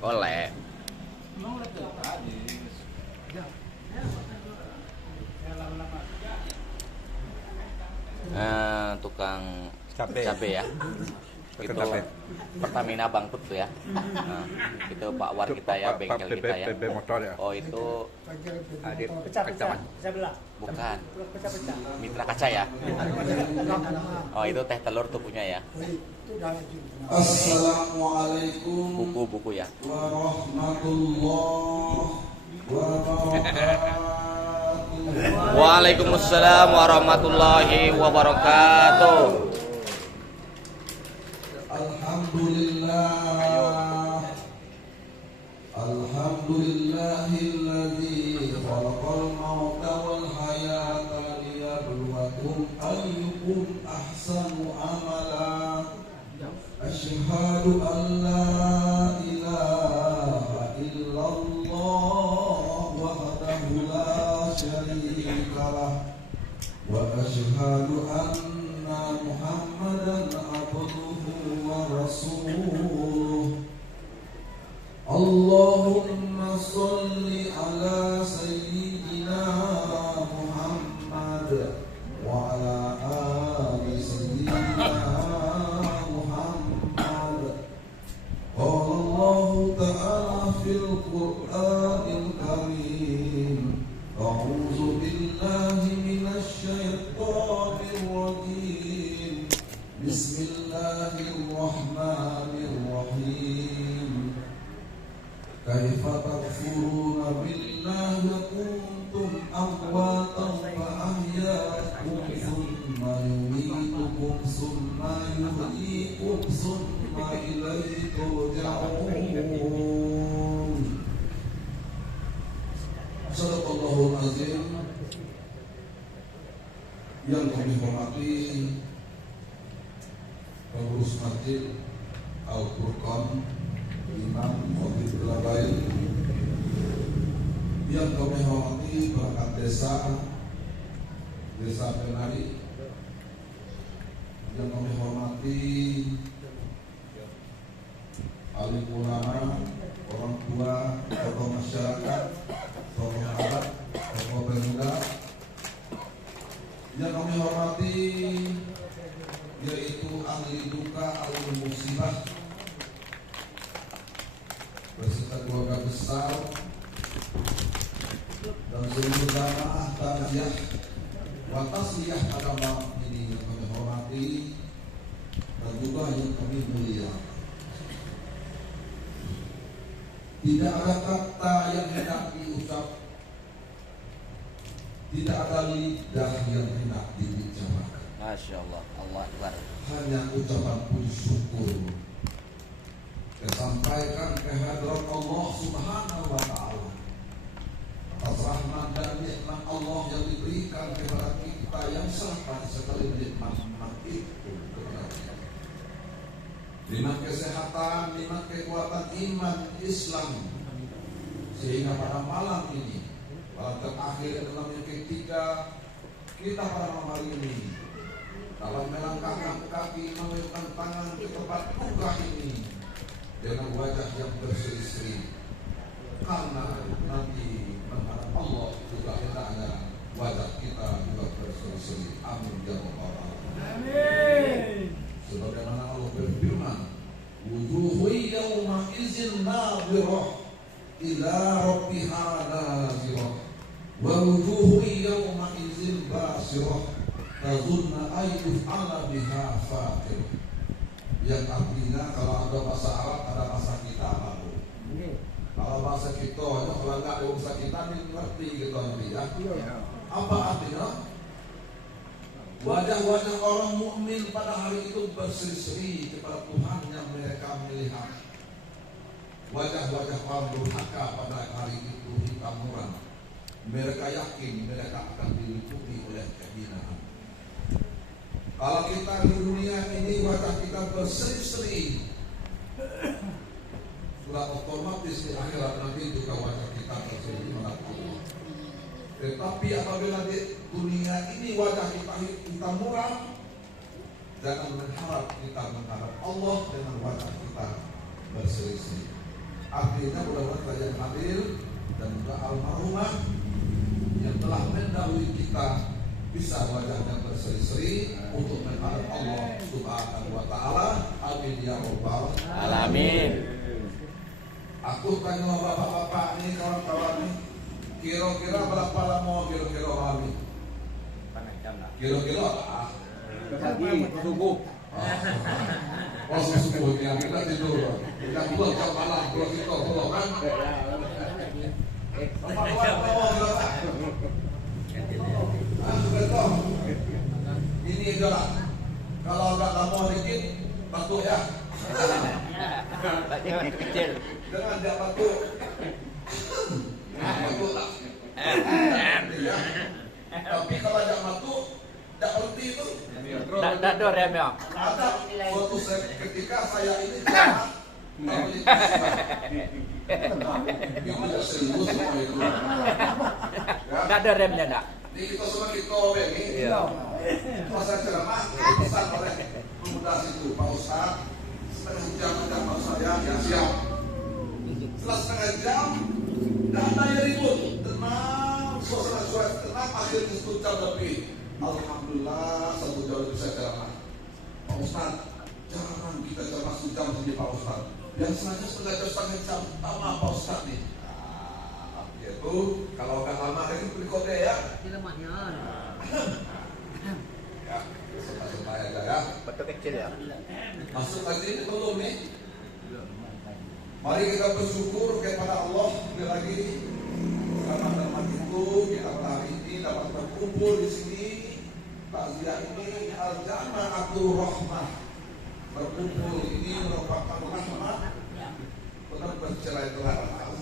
Oleh. Tukang cabe ya. Itu Pertamina Bangput tuh ya. Nah, itu Pak War kita ya, bengkel kita ya. Oh itu bukan Mitra Kaca ya. Oh itu teh telur tuh punya ya. Assalamualaikum Buku-buku ya. warahmatullahi wabarakatuh. Waalaikumsalam warahmatullahi wabarakatuh. Alhamdulillah. Alhamdulillahilladzi khalaqal mauta wal hayata liyabluwakum ayyukum ahsanu amala. Asyhadu an la ilaha illallah wahdahu la syarika lah wa asyhadu anna Muhammadan abduhu wa rasuluh. Allahumma sholli ala sayyidina Muhammad wa ala ali sayyidina Allah Ta'ala fil Qur'anil Karim. A'udzu billahi minasy syaithanir rajim. Bismillahirrahmanirrahim. Kaifa takfuruna billahi wa kuntum amwatan fa ahyaakum thumma yumitukum thumma yuhyikum thumma ilaihi turja'un. Sadaqallahul azim. Yang kami hormati pengurus masjid Al-Furqan, Imam Khatib Labain, yang kami hormati perangkat desa Penari, yang kami hormati alim ulama, orang tua, tokoh masyarakat, tokoh adat, tokoh pemuda, yang kami hormati yaitu ahli duka, ahli musibah beserta keluarga besar dan seluruh jamaah takziah wa tasliyah pada malam ini yang kami hormati dan juga yang kami muliakan. Tidak ada kata yang hendak diucap, tidak ada lidah yang hendak dibicarakan. Masya Allah, Allah Akbar. Hanya ucapan puji syukur disampaikan kehadirat Allah Subhanahu wa Ta'ala atas rahmat dan nikmat Allah yang diberikan kepada kita, yang sampai sekali nikmat itu kepada kita. Nikmat kesehatan, nikmat kekuatan iman Islam, sehingga pada malam ini, malam terakhir dalam yang ketiga kita pada malam hari ini, dalam melangkahkan kaki mengayunkan tangan ke tempat duka ini dengan wajah yang berseri-seri, karena nanti menghadap Allah juga hendaknya wajah kita juga berseri-seri. Amin ya rabbal alamin. Amin. Sebagaimana Allah berfirman, wujuhu yawma idzin nadhirah ila rabbiha nadhirah wa wujuhu yawma idzin basirah tazunna ayyuf'ala biha fatir. Yang artinya kalau ada bahasa Arab ada bahasa kita baru. Kalau bahasa kita itu kalau nggak ada bahasa kita ini ngerti gitu nanti ya. Apa artinya? Wajah-wajah orang mukmin pada hari itu berseri-seri kepada Tuhan yang mereka melihat. Wajah-wajah orang durhaka pada hari itu hitam muram. Mereka yakin mereka akan diliputi oleh kehinaan. Kalau kita di dunia ini wajah kita berseri-seri, sudah otomatis di akhirat nanti juga wajah kita berseri. Tetapi apabila di dunia ini wajah kita muram, jangan kita mengharap Allah dengan wajah kita berselisih. Artinya mudah-mudahan kalian hadir dan juga almarhumah yang telah mendahului kita bisa wajahnya berseri-seri untuk menghadap Allah Subhanahu wa Ta'ala. Amin ya Rabbal Alamin. Aku tanya bapak-bapak ini, kawan-kawan ini, kira-kira berapa lama kira-kira kami? Kira-kira apa? Pagi, subuh. Oh, subuh ya, kita tidur. Kita pulang ke malam, pulang kita pulang kan? Betul. Ini adalah kalau agak lama dikit batuk ya. Kecil. Jangan dia batuk. Batuk tak. Ya. Tapi kalau ada batuk, tak berhenti itu. Tak ada rem ya. Ada suatu ketika saya ini serius semua itu. Tak ada remnya tak. Jadi kita semua kita ini. Masa ceramah pesan oleh pemuda situ, Pak Ustaz, setengah jam sama saya ya siap. Setelah setengah jam, tidak ada yang ribut, tenang, suasana tenang, akhirnya 1 jam lebih. Alhamdulillah 1 jam lebih saya ceramah. Pak Ustaz, jangan kita ceramah 1 jam sendiri Pak Ustaz. Biasanya setengah jam, sama Pak Ustaz nih. Yaitu kalau agak lama lagi berikutnya ya. Ya, sumpah aja ya. Betul kecil ya. Masuk lagi belum nih? Mari kita bersyukur kepada Allah sekali lagi karena teman itu kita hari ini dapat berkumpul di sini. Takziah ini al-jama'atul rahmah. Berkumpul ini merupakan rahmat. Benar bercerai-berai.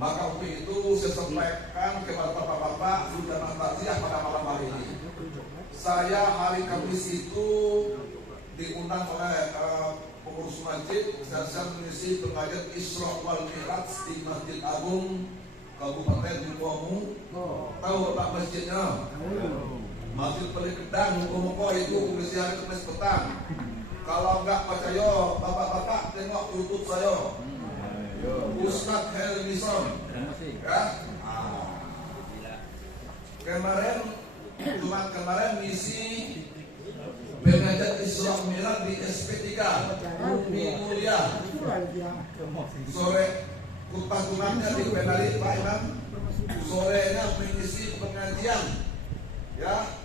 Maka untuk itu saya sampaikan kepada bapak-bapak sudah takziah pada malam hari ini. Saya hari Kamis itu diundang oleh pengurus masjid. Saya mengisi pengajian Isra wal Mi'raj di Masjid Agung Kabupaten Bukomu. Tahu bapak masjidnya? Masjid Perikedang Bukomu itu mengisi hari Kamis petang. Kalau enggak percaya bapak-bapak tengok YouTube saya. Ustaz Helmison ya. Kemarin misi pengajian Isra Mi'raj di SP3 Bumi Mulia. Sore khutbah Jumatnya di Penari Pak Imam. Sorenya mengisi pengajian ya.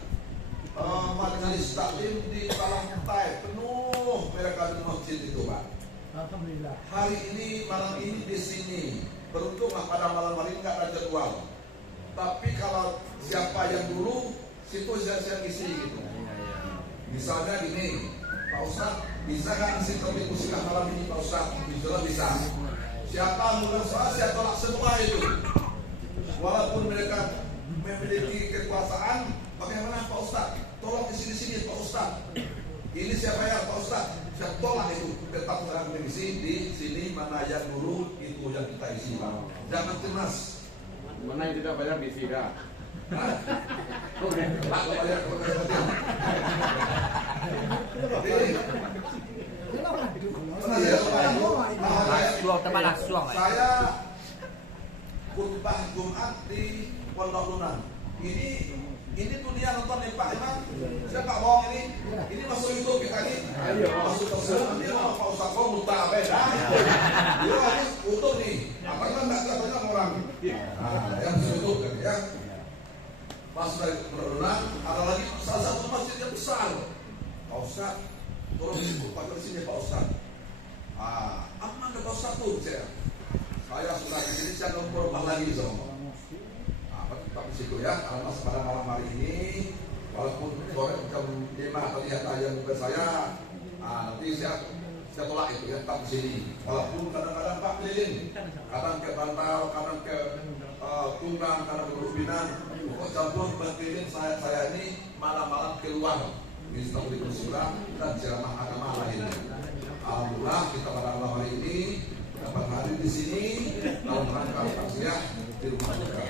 Majelis taklim di Palangkai penuh mereka di masjid itu Pak. Alhamdulillah. Hari ini, malam ini di sini. Beruntung pada malam hari ini nggak ada jadwal. Tapi kalau siapa yang dulu, situ saya isi gitu. Misalnya gini, Pak Ustaz, bisa nggak ngisi topik musikah malam ini Pak Ustaz? Bisa. Siapa mengundang soal, saya tolak semua itu. Walaupun mereka memiliki kekuasaan, bagaimana Pak Ustaz? Tolong di sini Pak Ustaz. Ini siapa ya Pak Ustaz? Saya tolak itu, tetap saya mengisi di sini mana yang dulu itu yang kita isi Pak. Jangan cemas. Mana yang tidak bayar bisi dah. Saya khutbah Jumat di Pondok Lunan. Ini dunia nonton nih Pak Imam. Saya nggak bohong ini. Ini masuk YouTube kita ini. Masuk ke sana. Dia mau Pak Ustaz kau muta apa ya? Dia harus YouTube nih. Apa kan nggak banyak orang. Nah, yang masuk YouTube kan ya. Pas dari Lunan ada lagi salah satu masjid yang besar. Pak Ustaz, tolong ikut pada sini Pak Ustaz. Aman Pak Ustaz tuh saya sudah di sini saya nomor lagi sama. Tapi situ ya, karena pada malam hari ini walaupun sore jam 5 terlihat aja muka saya, nanti saya tolak itu ya, tetap di sini. Walaupun kadang-kadang Pak keliling, kadang ke Bantal, kadang ke Tunggang, kadang ke Pinang, pokok campur berkeliling saya ini malam-malam keluar di Surah dan ceramah agama lainnya. Alhamdulillah kita pada malam hari ini dapat hadir di sini dalam rangka takziah di rumah kita.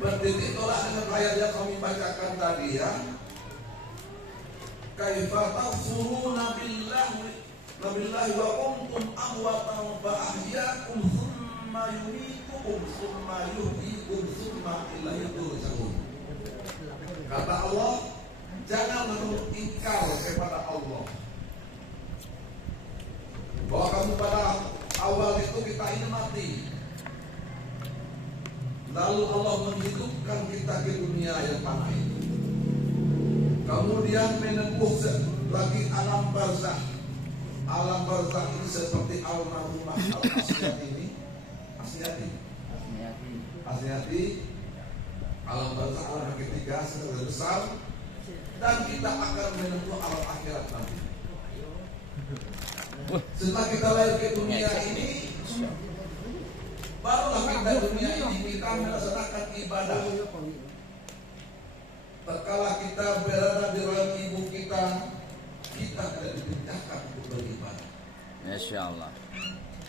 Bertitik tolak dengan ayat yang kami bacakan tadi ya. Kaifa takfuruna billahi wa kuntum amwatan fa ahyaakum tsumma yumitukum tsumma yuhyikum tsumma ilaihi turja'un. Kata Allah, jangan mengingkar kepada Allah bahwa kamu pada awal itu kita ini mati, lalu Allah menghidupkan kita ke dunia yang fana itu, kemudian menempuh lagi alam barzakh. Alam barzakh ini seperti almarhumah Al-Asiyati ini, Asiyati, alam barzakh alam ketiga sangat besar, dan kita akan menempuh alam akhirat nanti. Setelah kita lahir ke dunia ini, barulah kita dunia ini kita melaksanakan ibadah. Tatkala kita berada di dalam ibu kita, kita tidak diperintahkan untuk beribadah. Masya Allah.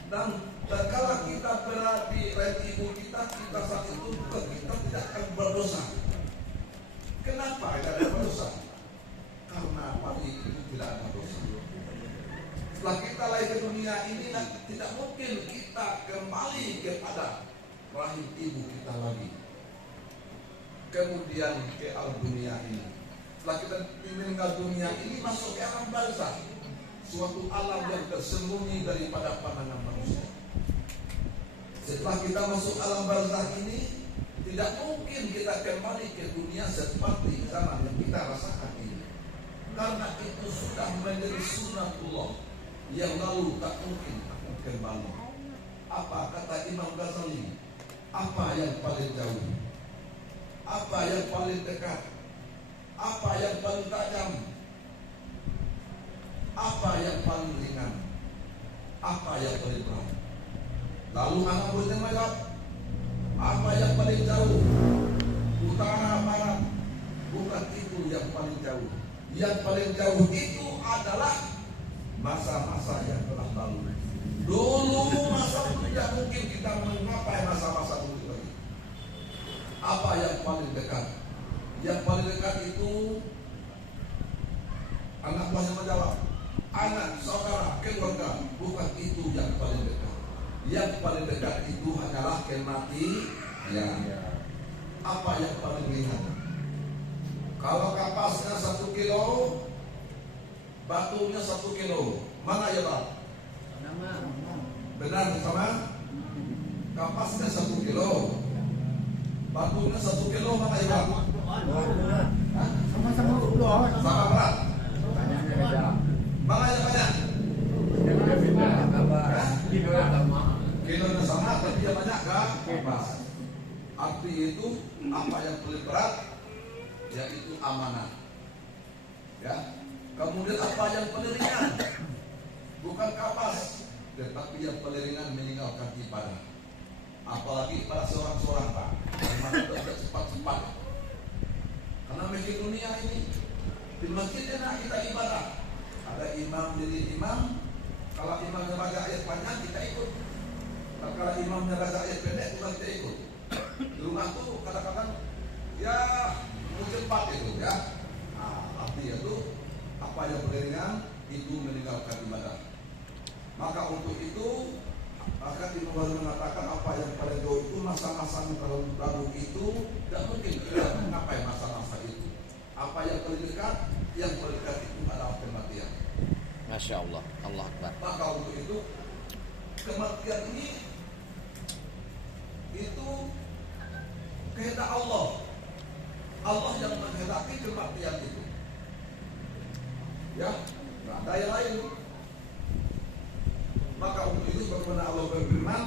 Dan tatkala kita berada di dalam ibu kita saat itu kita tidak akan berdosa. Kenapa tidak ada berdosa? Karena pada itu tidak ada dosa. Setelah kita lahir ke dunia ini, tidak mungkin kita kembali kepada rahim ibu kita lagi. Kemudian ke alam dunia ini. Setelah kita meninggal dunia ini, masuk ke alam barzakh, suatu alam yang tersembunyi daripada pandangan manusia. Setelah kita masuk alam barzakh ini, tidak mungkin kita kembali ke dunia seperti zaman yang kita rasakan ini. Karena itu sudah menjadi sunatullah yang lalu, tak mungkin akan kembali. Apa kata Imam Ghazali? Apa yang paling jauh? Apa yang paling dekat? Apa yang paling tajam? Apa yang paling ringan? Apa yang paling berat? Lalu anak muridnya menjawab, apa yang paling jauh? Utara, barat? Bukan itu yang paling jauh. Yang paling jauh itu adalah masa-masa yang telah lalu. Dulu masa itu tidak mungkin kita menggapai masa-masa itu lagi. Apa yang paling dekat? Yang paling dekat itu anak buahnya menjawab, anak, saudara, keluarga. Bukan itu yang paling dekat. Yang paling dekat itu hanyalah kematian. Apa yang paling ringan? Kalau kapasnya 1 kilo, batunya 1 kilo, mana ya Pak? Benar sama? Kapasnya 1 kilo, batunya 1 kilo, mana ya Pak? Sama-sama berat. Sama berat. Mana yang banyak? Kilonya sama, tapi yang banyak kan? Kapas. Arti itu apa yang paling berat, yaitu amanah. Ya. Kemudian apa yang paling ringan? Bukan kapas, tetapi yang paling ringan meninggalkan ibadah. Apalagi pada seorang-seorang Pak, memang tidak cepat-cepat. Karena masjid dunia ini, di masjid enak kita ibadah. Ada imam jadi imam, kalau imamnya baca ayat panjang kita ikut. Kalau imamnya baca ayat pendek bukan kita ikut. Di rumah tuh kadang-kadang ya cepat itu ya. Nah, artinya itu apa yang beringan itu meninggalkan ibadah. Maka untuk itu maka Imam Ghazali mengatakan apa yang paling jauh itu masa-masa yang terlalu lalu itu tidak mungkin kita mengapai masa-masa itu. Apa yang paling dekat? Yang paling dekat itu adalah kematian. Masya Allah, Allah Akbar. Maka untuk itu kematian ini itu kehendak Allah. Allah yang menghendaki kematian itu. Ya, nggak ada yang lain. Maka untuk itu bagaimana Allah berfirman,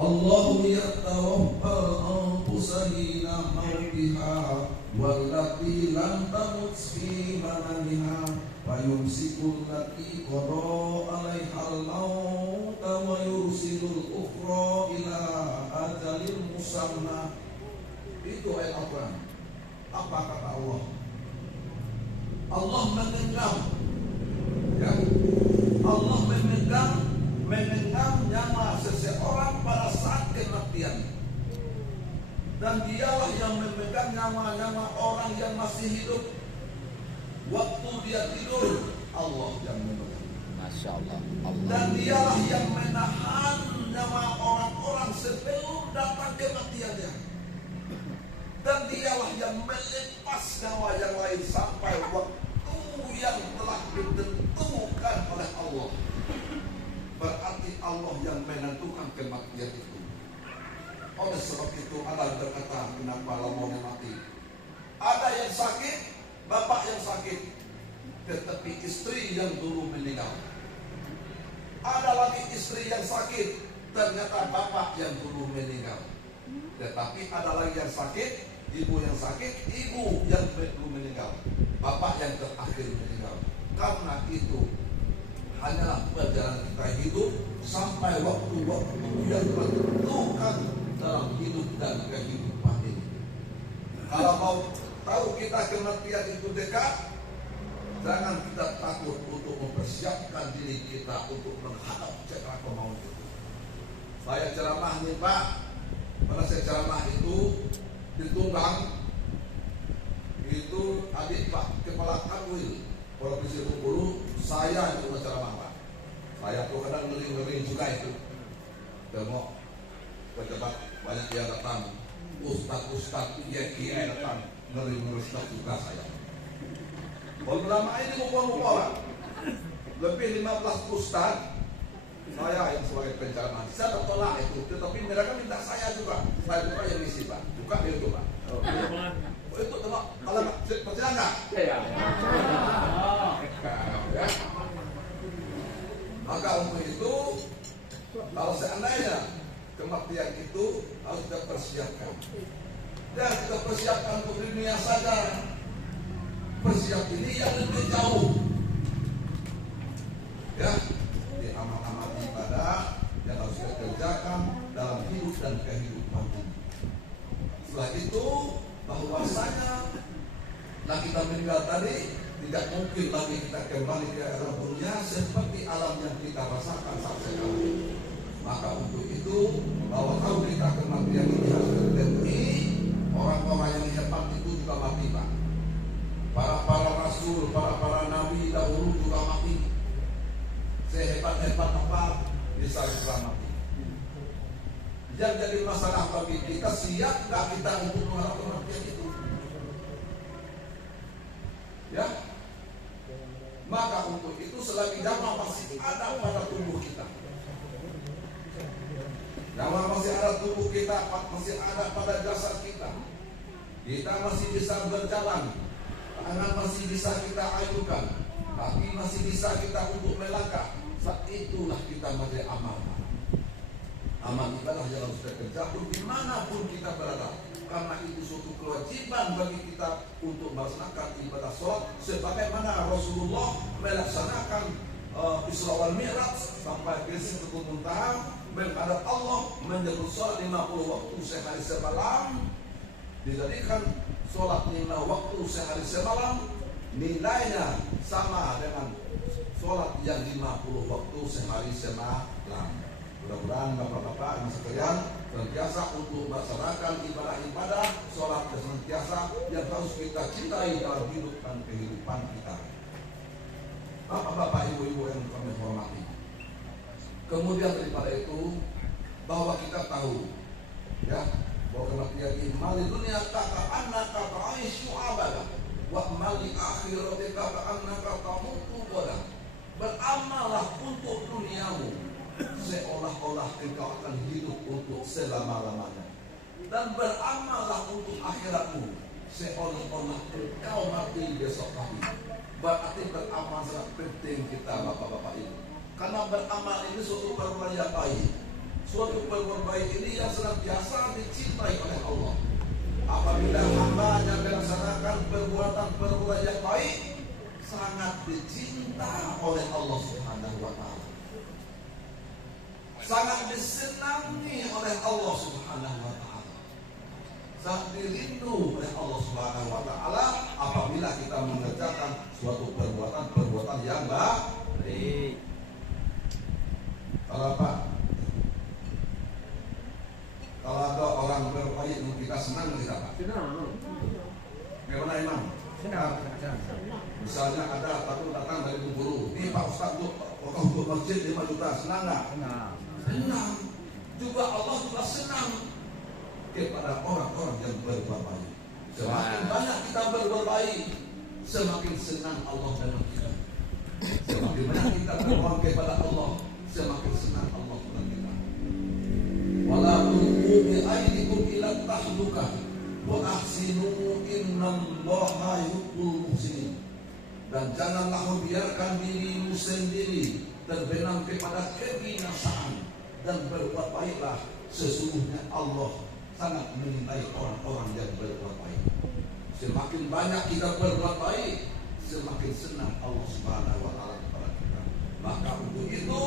Allahu yatawaffal anfusa hina mautiha wallati lam tamut fi manamiha wa yumsiku allati qada 'alaiha al-maut wa yursilul ukhra ila ajalin musamma. Itu ayat Al-Quran. Apa kata Allah? Allah mengenggam, ya, Allah mengenggam nyawa seseorang pada saat kematian. Dan dialah yang memegang nyawa-nyawa orang yang masih hidup. Waktu dia tidur, Allah yang memegang. Masya Allah. Dan dialah yang menahan nyawa orang-orang sebelum datang kematiannya. Dan dialah yang melepas nyawa yang lain sampai waktu yang telah ditentukan oleh Allah. Berarti Allah yang menentukan kematian itu. Oleh sebab itu Allah berkata, kenapa mau mati? Ada yang sakit, bapak yang sakit, tetapi istri yang dulu meninggal. Ada lagi istri yang sakit, ternyata bapak yang dulu meninggal. Tetapi ada lagi yang sakit, ibu yang sakit, ibu yang dulu meninggal, bapak yang terakhir meninggal. Karena itu hanyalah perjalanan kita hidup sampai waktu-waktu yang ditentukan dalam hidup dan kehidupan ini. Kalau mau tahu kita kematian itu dekat, jangan kita takut untuk mempersiapkan diri kita untuk menghadap cakra maut itu. Saya ceramah nih Pak, pada saya ceramah itu di Tumbang, itu adik Pak Kepala Kanwil Provinsi Bengkulu, saya yang ceramah Pak. Saya tuh kadang ngering-ngering juga itu. Tengok pejabat banyak yang datang, ustaz-ustaz, kiai datang, ngeri-ngeri juga saya. Ulama ini mumpung orang, lebih 15 ustaz, saya yang sebagai penceramah. Saya tolak itu, tetapi mereka minta saya juga yang isi Pak, buka itu Pak. Itu tolak, kalau percaya nggak? Ya. Maka untuk itu, kalau seandainya kematian itu harus kita persiapkan. Dan kita persiapkan untuk dunia saja. Persiap ini yang lebih jauh. Ya, di amal-amal ibadah yang harus kita kerjakan dalam hidup dan kehidupan ini. Setelah itu, bahwasanya nah kita meninggal tadi tidak mungkin lagi kita kembali ke alam dunia seperti alam yang kita rasakan saat sekarang. Maka untuk itu, bahwa tahu kita kematian ini harus terjadi. Orang-orang yang hebat itu juga mati Pak. Para rasul, para nabi dahulu juga mati. Sehebat-hebat apa bisa kita mati. Yang jadi masalah bagi kita, siap nggak kita untuk menghadapi kematian itu? Ya. Maka untuk itu selagi nyawa masih ada pada tubuh kita, nyawa masih ada tubuh kita, masih ada pada jasad kita, kita masih bisa berjalan, tangan masih bisa kita ayunkan, kaki masih bisa kita untuk melangkah. Saat itulah kita masih amal. Amal ibadah yang harus kita kerjakan dimanapun kita berada. Karena itu suatu kewajiban bagi kita untuk melaksanakan ibadah sholat sebagaimana Rasulullah melaksanakan Isra wal Mi'raj sampai ke Sidratul Muntaha menghadap Allah menyebut sholat 50 waktu sehari semalam. Dijadikan sholat 5 waktu sehari semalam nilainya sama dengan sholat yang 50 waktu sehari semalam. Mudah-mudahan bapak-bapak dan sekalian senantiasa untuk melaksanakan ibadah-ibadah sholat dan senantiasa yang harus kita cintai dalam hidup dan kehidupan kita. Bapak-bapak, ibu-ibu yang kami hormati. Kemudian daripada itu, bahwa kita tahu, ya, bahwa kematian ini mali dunia kata anak kata aisyu abadah, wa mali akhirati kata anak kata mutu bodah. Beramallah untuk duniamu seolah-olah engkau akan hidup untuk selama-lamanya, dan beramallah untuk akhiratmu seolah-olah engkau mati besok pagi. Berarti beramal sangat penting kita bapak-bapak ini, karena beramal ini suatu perbuatan yang baik. Suatu perbuatan baik ini yang senantiasa dicintai oleh Allah. Apabila hambanya melaksanakan perbuatan-perbuatan yang baik, sangat dicinta oleh Allah Subhanahu wa Ta'ala, sangat disenangi oleh Allah Subhanahu wa Ta'ala, sangat dirindu oleh Allah Subhanahu wa Ta'ala apabila kita mengerjakan suatu perbuatan yang baik. Kalau apa? Kalau ada orang berbaik dengan kita senang tidak Pak? Senang. Bagaimana Imam? Senang. Misalnya ada tamu datang dari Bengkulu, ini Pak Ustaz untuk masjid 5 juta, senang nggak? Senang. Juga Allah juga senang kepada orang-orang yang berbuat baik. Semakin banyak kita berbuat baik, semakin senang Allah dengan kita. Semakin banyak kita berdoa kepada Allah, semakin senang Allah dengan kita. Wala tulqu bi aydikum ila tahlukah wa ahsinu innallaha yuhibbul muhsinin. Dan janganlah membiarkan dirimu sendiri terbenam kepada kebinasaan, dan berbuat baiklah, sesungguhnya Allah sangat mencintai orang-orang yang berbuat baik. Semakin banyak kita berbuat baik, semakin senang Allah Subhanahu wa taala kepada kita. Maka untuk itu,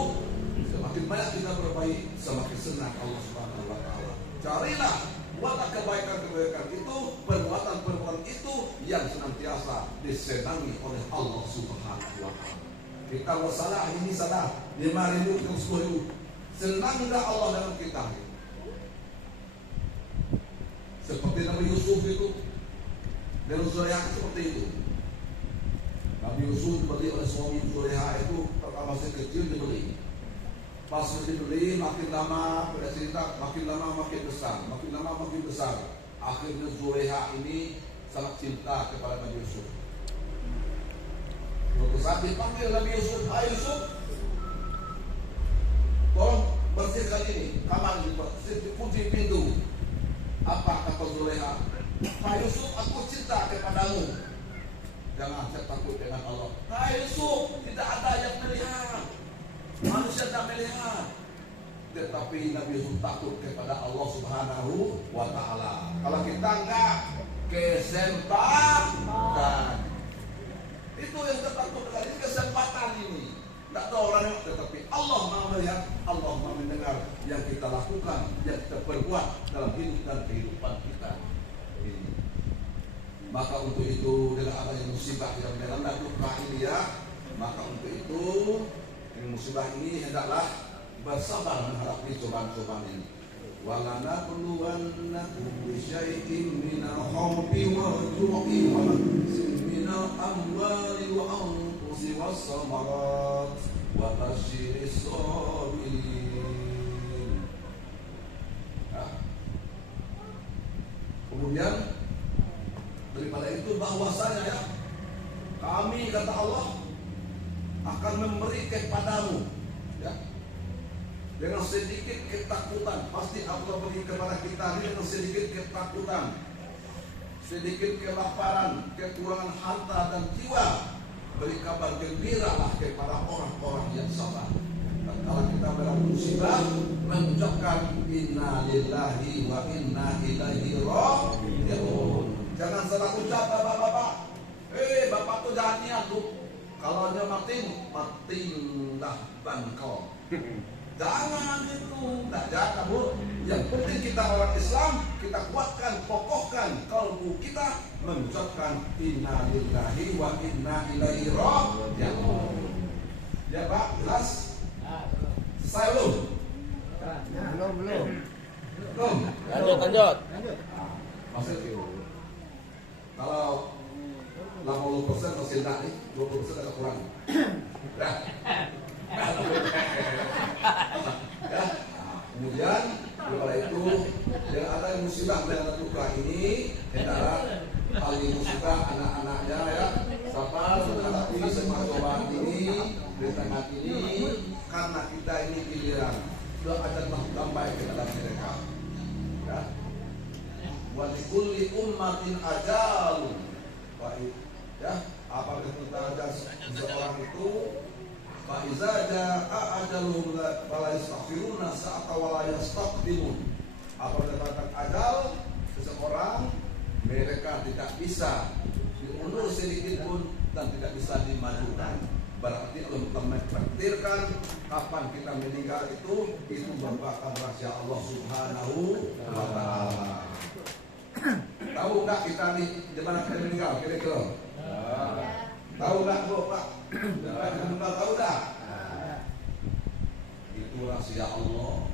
semakin banyak kita berbaik, semakin senang Allah Subhanahu wa taala. Carilah buatlah kebaikan-kebaikan itu, perbuatan-perbuatan itu yang senantiasa disenangi oleh Allah Subhanahu wa taala. Kita masalah ini salah 5.000 ke 10.000. Senang enggak Allah dalam kita? Seperti Nabi Yusuf itu, dan Zuleha seperti itu. Nabi Yusuf dibeli oleh suami Zuleha itu, pertama masih kecil dibeli. Pas dibeli, makin lama pada cerita, makin lama makin besar, makin lama makin besar. Akhirnya Zuleha ini sangat cinta kepada Nabi Yusuf. Suatu saat dipanggil Nabi Yusuf, "Hai Yusuf, tolong bersihkan ini kamar ini, kunci pintu." Apa kata Zuleha? "Hai Yusuf, aku cinta kepadamu. Jangan saya takut dengan Allah." "Hai Yusuf, tidak ada yang melihat, manusia tidak melihat." Tetapi Nabi Yusuf takut kepada Allah Subhanahu wa taala. Kalau kita enggak, kesempatan. Itu yang kita takutkan, ini kesempatan ini. Tidak tahu orang yang, tetapi Allah Maha melihat, Allah Maha mendengar yang kita lakukan, yang kita perbuat dalam hidup dan kehidupan kita ini. Maka untuk itu, dengan adanya musibah yang melanda duka ini ya, maka untuk itu musibah ini hendaklah bersabar menghadapi cobaan-cobaan ini. وَلَنَبْلُوَنَّكُمْ بِشَيْءٍ مِنَ الْخَوْفِ وَالْجُوعِ وَنَقْصٍ مِنَ الْأَمْوَالِ وَالْأَنفُسِ وَالثَّمَرَاتِ وَبَشِّرِ الصَّابِرِينَ. Kemudian daripada itu bahwasanya ya, kami kata Allah akan memberi kepadamu ya, dengan sedikit ketakutan. Pasti Allah beri kepada kita dengan sedikit ketakutan, sedikit kelaparan, kekurangan harta dan jiwa. Beri kabar gembiralah kepada orang-orang yang sabar. Dan kalau kita berada musibah, mengucapkan inna lillahi wa inna ilaihi raji'un. Jangan salah ucap bapak-bapak. Bapak tuh jangan niat tuh. Kalau dia matilah bangkau. Jangan itu, tidak jangan Bu. Yang penting kita orang Islam, kita kuatkan, kokohkan kalbu kita mengucapkan inna lillahi wa inna ilaihi raji'un. Ya Pak, jelas? Selesai belum? Belum. Lanjut. Masih kalau 80% masih enggak nih, 20% agak kurang. Nah. Ya. Kemudian setelah itu yang ada musibah dan duka ini hendaklah paling musibah anak-anaknya ya sabar menghadapi semua cobaan ini di tengah ini, karena kita ini giliran doakanlah damai kepada mereka ya. Wa likulli ummatin ajalun. Baik ya, apabila kita ada seseorang itu Fa'iza ja'a ajaluhum fala yastaghfiruna sa'ata wa la yastaqdimun. Apabila datang ajal seseorang, mereka tidak bisa diundur sedikit pun dan tidak bisa dimajukan. Berarti untuk mentakdirkan kapan kita meninggal itu merupakan rahasia Allah Subhanahu wa taala. Tahu enggak kita nih di mana kita meninggal kira-kira? Tahu enggak Bu, Pak? Tahu enggak? Itu rahasia Allah.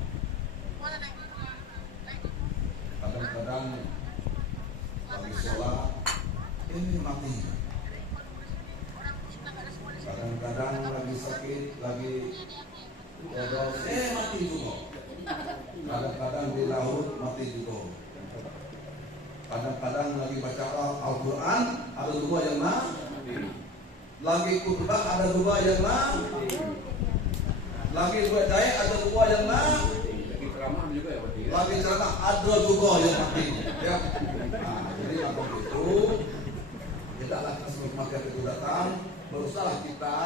kadang-kadang di laut mati juga. Kadang-kadang lagi baca Al-Quran ada dua yang mati. Lagi khutbah ada dua yang mati. Lagi buat daya ada dua yang mati. Lagi ceramah juga ya berarti. Lagi ceramah ada juga yang mati. Ya. Nah, jadi apa itu? Tidaklah kesempatan itu datang, berusaha kita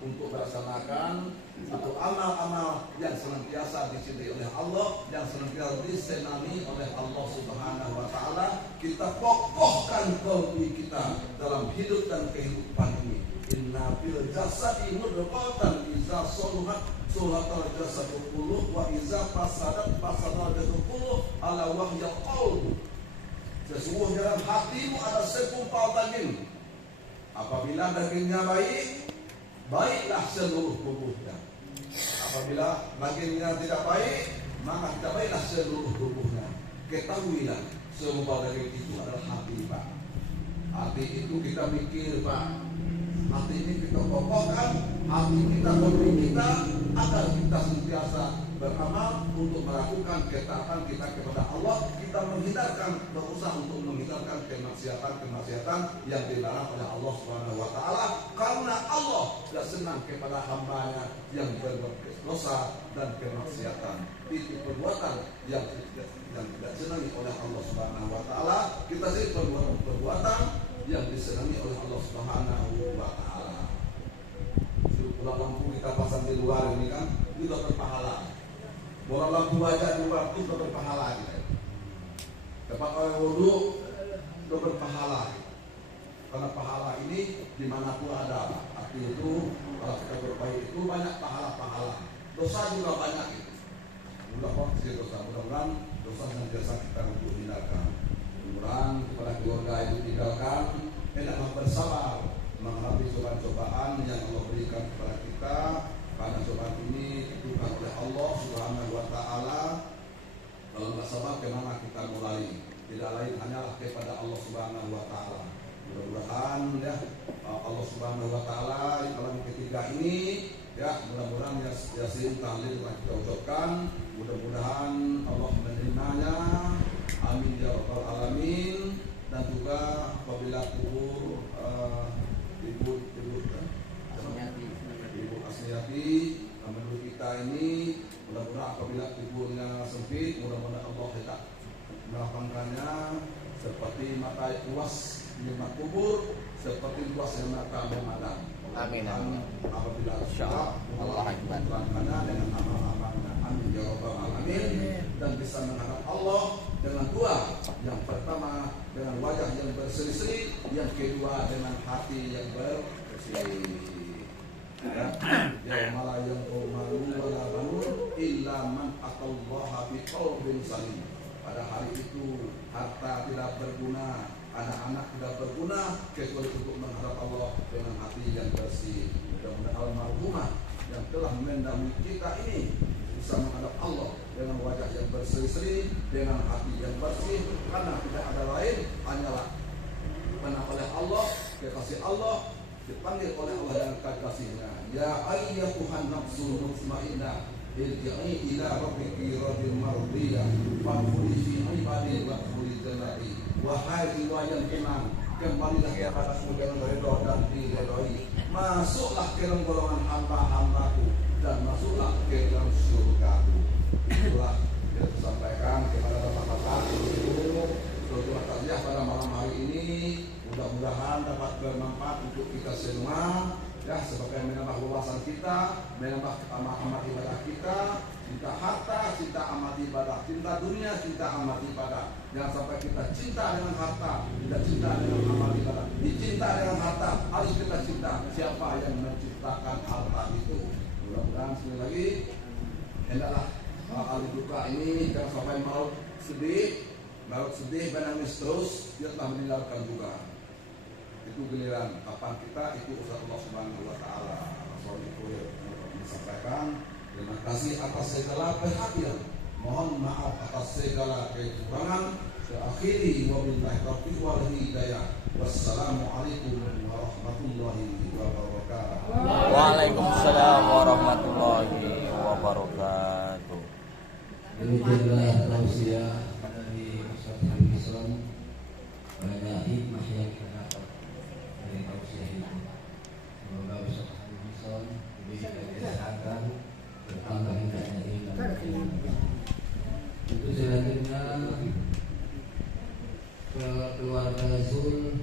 untuk melaksanakan satu amal-amal yang senantiasa dicintai oleh Allah, yang senantiasa disenangi oleh Allah Subhanahu wa taala. Kita kokohkan qalbi kita dalam hidup dan kehidupan ini. Inna fil jasadi mudghatan idza saluhat sulatal jasadu kulluh wa idza fasadat fasadal jasadu kulluh ala wahya qalbu. Sesungguhnya dalam hatimu ada segumpal daging. Apabila dagingnya baik, baiklah seluruh tubuhnya. Apabila dagingnya tidak baik, maka tidak baiklah seluruh tubuhnya. Ketahuilah, segumpal daging itu adalah hati, Pak. Hati itu kita mikir, Pak. Hati ini kita kokohkan, hati kita beri kita agar kita sentiasa beramal untuk melakukan ketaatan kita kepada Allah. Kita berusaha untuk menghindarkan kemaksiatan yang dilarang oleh Allah Subhanahu wa taala, karena Allah tidak senang kepada hambanya yang berbuat dosa dan kemaksiatan. Itu perbuatan yang tidak disenangi oleh Allah Subhanahu wa taala. Kita sih perbuatan yang disenangi oleh Allah Subhanahu wa taala. Kalau lampu kita pasang di luar ini kan, itu berpahala. Bola lampu wajah di luar itu berpahala. Tempat orang wudhu itu berpahala. Karena pahala ini dimanapun ada. Arti itu kalau kita berbaik itu banyak pahala-pahala. Dosa juga banyak itu. Mudah-mudahan dosa dan jasa kita untuk hindarkan. Mudah-mudahan kepada keluarga itu tinggalkan, hendaklah bersabar menghadapi cobaan-cobaan yang Allah berikan kepada kita. Karena cobaan ini ditentukan oleh Allah Subhanahu wa taala. Kalau nggak sabar, kemana kita mulai? Tidak lain hanyalah kepada Allah Subhanahu wa taala. Mudah-mudahan ya Allah Subhanahu wa taala di malam ketiga ini ya, mudah-mudahan Yasin tahlil yang kita ucapkan, mudah-mudahan Allah menerimanya. Amin ya rabbal alamin. Dan juga apabila kubur Ibu Asniati menurut kita ini, mudah-mudahan apabila kuburnya sempit, mudah-mudahan Allah tidak melapangkannya seperti mata luas di kubur, seperti luasnya mata Ramadan. Amin, amin. Apabila Insyaallah Allah akbar. dengan amal-amalnya, amin ya rabbal alamin. Dan bisa menghadap Allah dengan dua, yang pertama dengan wajah yang berseri-seri, yang kedua dengan hati yang berseri. Ya malah yang malu wala banun illa man atallaha bi qalbin salim. Pada hari itu harta tidak berguna, anak-anak tidak berguna kecuali untuk menghadap Allah dengan hati yang bersih. Mudah-mudahan almarhumah yang telah mendahului kita ini bisa menghadap Allah dengan wajah yang berseri-seri, dengan hati yang bersih, karena tidak ada lain hanyalah dipanah oleh Allah, kekasih Allah, dipanggil oleh Allah dengan kekasihnya. Ya ayyatuhan nafsul mutmainnah irji'i ila rabbiki radiyal mardiyah fadkhuli fi ibadi wadkhuli jannati. Wahai jiwa yang tenang, kembalilah kepada dengan redha dan diridhoi. Masuklah ke dalam golongan hamba-hambaku dan masuklah ke dalam surgaku. Itulah yang saya sampaikan kepada bapak-bapak ibu-ibu. Selamat takziah pada malam hari ini. Mudah-mudahan dapat bermanfaat untuk kita semua, ya, sebagai menambah wawasan kita, menambah amal ibadah kita. Cinta harta, cinta amal ibadah, cinta dunia, cinta amal ibadah. Jangan sampai kita cinta dengan harta, tidak cinta dengan amal ibadah. Dicinta dengan harta, harus kita cinta siapa yang menciptakan harta itu. Mudah-mudahan sekali lagi, hendaklah ahli duka ini jangan sampai maut sedih, menangis terus, dia telah meninggalkan juga. Itu giliran kapan kita, itu usaha Allah Subhanahu wa taala. Soal itu disampaikan. Terima kasih atas segala perhatian. Mohon maaf atas segala kekurangan. Akhiri wabillahi taufiq wal hidayah. Wassalamualaikum warahmatullahi wabarakatuh. Waalaikumsalam warahmatullahi wabarakatuh. Demikianlah tausiah dari Ustaz Hamison. Banyak hikmah yang kita dapat dari tausiah itu. Semoga Ustaz Hamison diberikan kesehatan, bertambah hendaknya ilmu. Untuk selanjutnya ke keluarga Zul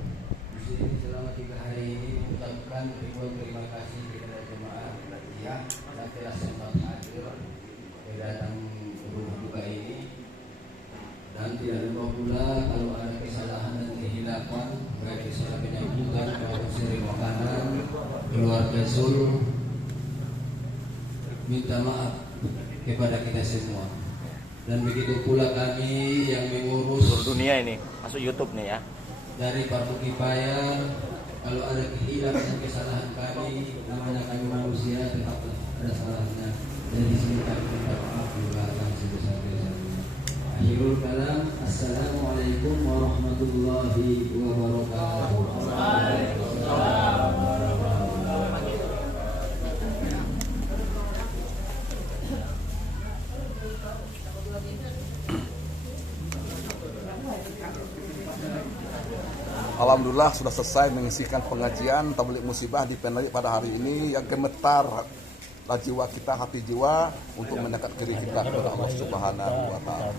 di sini selama 3 hari ini mengucapkan ribuan terima kasih kepada jemaah yang telah sempat hadir datang ke rumah duka ini, dan tidak lupa pula kalau ada kesalahan dan kehilapan baik salah penyambutan maupun seri makanan keluarga Zul, minta maaf kepada kita semua. Dan begitu pula kami yang mengurus Seluruh dunia ini masuk YouTube nih ya. dari Fardu Kifayah, kalau ada kehilangan dan kesalahan kami, namanya kami manusia, tetap ada salahnya. Dan di sini kami minta maaf juga akan sebesar-besarnya. Akhirul kalam, assalamualaikum warahmatullahi wabarakatuh. Alhamdulillah sudah selesai mengisikan pengajian tabligh musibah di Penari pada hari ini yang gemetar jiwa kita, hati jiwa untuk mendekat diri kita kepada Allah Subhanahu wa taala.